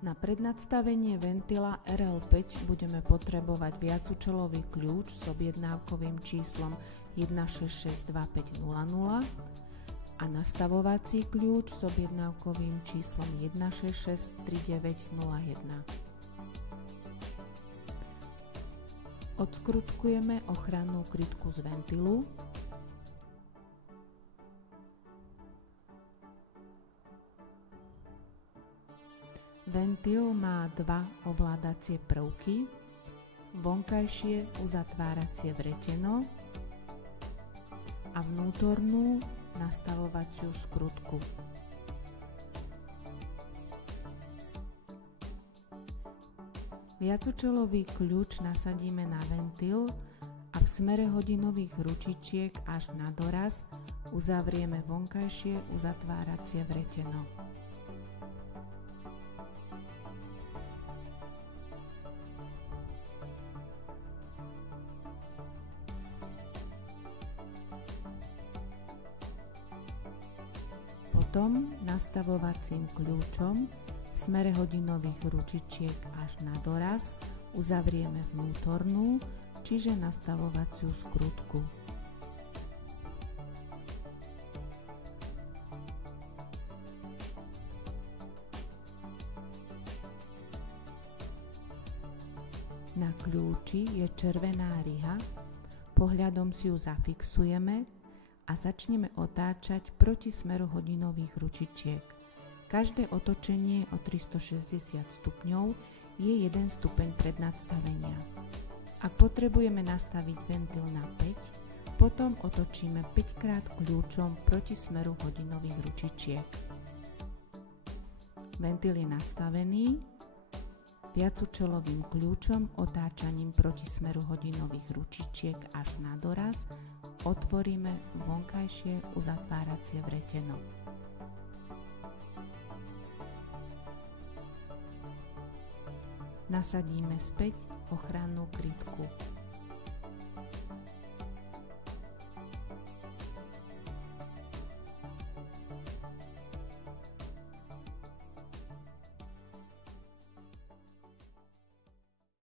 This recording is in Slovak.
Na prednastavenie ventila RL5 budeme potrebovať viacúčelový kľúč s objednávkovým číslom 1662500 a nastavovací kľúč s objednávkovým číslom 1663901. Odskrutkujeme ochrannú krytku z ventilu. Ventil má dva ovládacie prvky, vonkajšie uzatváracie vreteno a vnútornú nastavovaciu skrutku. Viacúčelový kľúč nasadíme na ventil a v smere hodinových ručičiek až na doraz uzavrieme vonkajšie uzatváracie vreteno. Potom nastavovacím kľúčom v smere hodinových ručičiek až na doraz uzavrieme vnútornú, čiže nastavovaciu skrutku. Na kľúči je červená ryha, pohľadom si ju zafixujeme a začneme otáčať proti smeru hodinových ručičiek. Každé otočenie o 360 stupňov je 1 stupeň prednastavenia. Ak potrebujeme nastaviť ventil na 5, potom otočíme 5 krát kľúčom proti smeru hodinových ručičiek. Ventil je nastavený, viacúčelovým kľúčom otáčaním proti smeru hodinových ručičiek až na doraz otvoríme vonkajšie uzatváracie vreteno. Nasadíme späť ochrannú krytku.